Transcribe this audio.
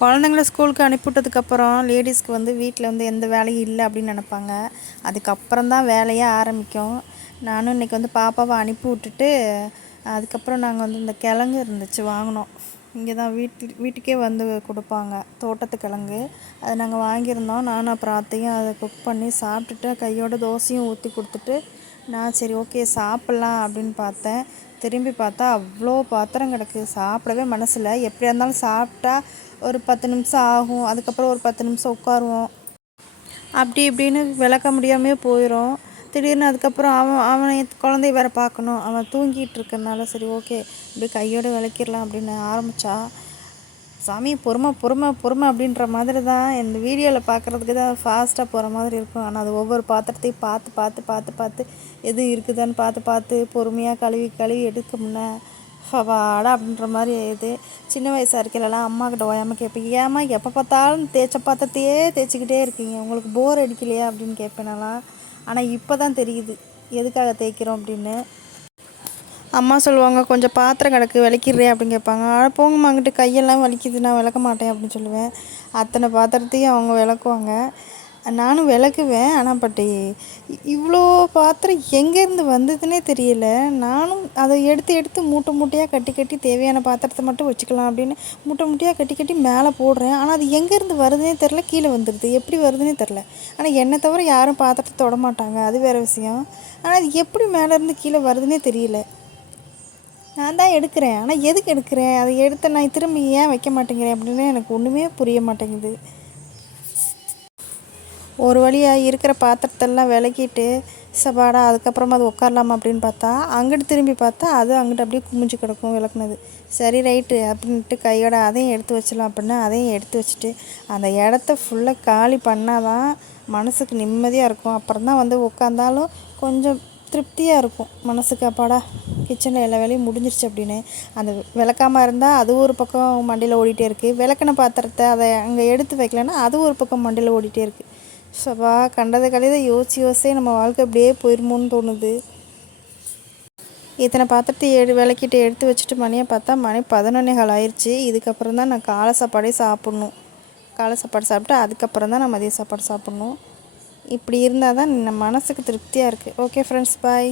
குழந்தைங்கள ஸ்கூலுக்கு அனுப்பிவிட்டதுக்கப்புறம் லேடிஸ்க்கு வந்து வீட்டில் வந்து எந்த வேலையும் இல்லை அப்படின்னு நினப்பாங்க. அதுக்கப்புறம் தான் வேலையே ஆரம்பிக்கும். நானும் இன்றைக்கி வந்து பாப்பாவை அனுப்பி விட்டுட்டு அதுக்கப்புறம் நாங்கள் வந்து இந்த கிழங்கு இருந்துச்சு வாங்கினோம். இங்கே தான் வீட்டுக்கே வந்து கொடுப்பாங்க தோட்டத்து கிழங்கு. அதை நாங்கள் வாங்கியிருந்தோம். நானும் அப்புறம் அத்தையும் அதை குக் பண்ணி சாப்பிட்டுட்டு கையோட தோசையும் ஊற்றி கொடுத்துட்டு நான் சரி ஓகே சாப்பிட்லாம் அப்படின்னு பார்த்தேன். திரும்பி பார்த்தா அவ்வளோ பாத்திரம் கிடக்கு. சாப்பிடவே மனசில்லை. எப்படியா இருந்தாலும் சாப்பிட்டா ஒரு 10 நிமிஷம் ஆகும். அதுக்கப்புறம் ஒரு 10 நிமிஷம் உட்காருவோம். அப்படி இப்படின்னு விளக்க முடியாமே போயிடும். திடீர்னு அதுக்கப்புறம் அவனை குழந்தைய வேறு பார்க்கணும். அவன் தூங்கிட்டு இருக்கறனால சரி ஓகே இப்படி கையோடு விளக்கிடலாம் அப்படின்னு ஆரம்பித்தா சாமி பொறுமை பொறுமை பொறுமை அப்படின்ற மாதிரி தான் இந்த வீடியோவில் பார்க்குறதுக்கு தான் ஃபாஸ்ட்டாக போகிற மாதிரி இருக்கும். ஆனால் அது ஒவ்வொரு பாத்திரத்தையும் பார்த்து பார்த்து பார்த்து பார்த்து எது இருக்குதான்னு பார்த்து பார்த்து பொறுமையாக கழுவி கழுவி எடுக்கமுன்னா வாடா அப்படின்ற மாதிரி இது. சின்ன வயசாக இருக்கையிலலாம் அம்மா கிட்ட ஓயாமல் கேட்பேன், ஏம்மா எப்போ பார்த்தாலும் தேய்ச்ச பாத்திரத்தையே தேய்ச்சிக்கிட்டே இருக்கீங்க, உங்களுக்கு போர் அடிக்கலையா அப்படின்னு கேட்பேனலாம். ஆனால் இப்போ தான் தெரியுது எதுக்காக தேய்க்கிறோம் அப்படின்னு. அம்மா சொல்லுவாங்க, கொஞ்சம் பாத்திரம் கிடக்கு விளக்கிடுறேன் அப்படின்னு கேட்பாங்க. போங்கம்மா அங்கிட்டு கையெல்லாம் வலிக்குது நான் விளக்க மாட்டேன் அப்படின்னு சொல்லுவேன். அத்தனை பாத்திரத்தையும் அவங்க விளக்குவாங்க, நானும் விளக்குவேன். ஆனால் இவ்வளோ பாத்திரம் எங்கேருந்து வந்ததுன்னே தெரியல. நானும் அதை எடுத்து எடுத்து மூட்டை மூட்டையாக கட்டி கட்டி தேவையான பாத்திரத்தை மட்டும் வச்சுக்கலாம் அப்படின்னு மூட்டை மூட்டையாக கட்டி கட்டி மேலே போடுறேன். ஆனால் அது எங்கேருந்து வருதுன்னே தெரில, கீழே வந்துடுது. எப்படி வருதுன்னே தெரில. ஆனால் என்னை தவிர யாரும் பாத்திரத்தை தொட மாட்டாங்க, அது வேறு விஷயம். ஆனால் அது எப்படி மேலேருந்து கீழே வருதுன்னே தெரியல. நான் தான் எடுக்கிறேன், ஆனால் எதுக்கு எடுக்கிறேன்? அதை எடுத்து நான் திரும்பி ஏன் வைக்க மாட்டேங்கிறேன் அப்படின்னு எனக்கு ஒன்றுமே புரிய மாட்டேங்குது. ஒரு வழியாக இருக்கிற பாத்திரத்தெல்லாம் விளக்கிட்டு சபாடா அதுக்கப்புறமா அது உட்காரலாமா அப்படின்னு பார்த்தா அங்கிட்டு திரும்பி பார்த்தா அது அங்கிட்டு அப்படியே குமிஞ்சு கிடக்கும் விளக்குனது. சரி ரைட்டு அப்படின்ட்டு கையோட அதையும் எடுத்து வச்சிடலாம் அப்படின்னா அதையும் எடுத்து வச்சுட்டு அந்த இடத்த ஃபுல்லாக காலி பண்ணால் தான் மனசுக்கு நிம்மதியாக இருக்கும். அப்புறம் தான் வந்து உட்காந்தாலும் கொஞ்சம் திருப்தியாக இருக்கும் மனசுக்கு. அப்பாடா கிச்சனில் எல்லா வேலையும் முடிஞ்சிருச்சு அப்படின்னு. அந்த விளக்காமல் இருந்தால் அது ஒரு பக்கம் மண்டையில் ஓடிட்டே இருக்குது. விளக்கின பாத்திரத்தை அதை அங்கே எடுத்து வைக்கலன்னா அது ஒரு பக்கம் மண்டையில் ஓடிட்டே இருக்குது. சபா கண்டதை கலையை யோசிச்சே நம்ம வாழ்க்கை அப்படியே போயிருமோன்னு தோணுது. இத்தனை பாத்திரத்தை விளக்கிட்டு எடுத்து வச்சுட்டு மணியை பார்த்தா மணி 11:15 ஆயிடுச்சு. இதுக்கப்புறம் தான் நான் காலை சாப்பாடே சாப்பிட்ணும். காலை சாப்பாடு சாப்பிட்டு அதுக்கப்புறம் தான் நான் மதிய சாப்பாடு சாப்பிட்ணும். இப்படி இருந்தால் தான் நம்ம மனசுக்கு திருப்தியாக இருக்குது. ஓகே ஃப்ரெண்ட்ஸ், பாய்.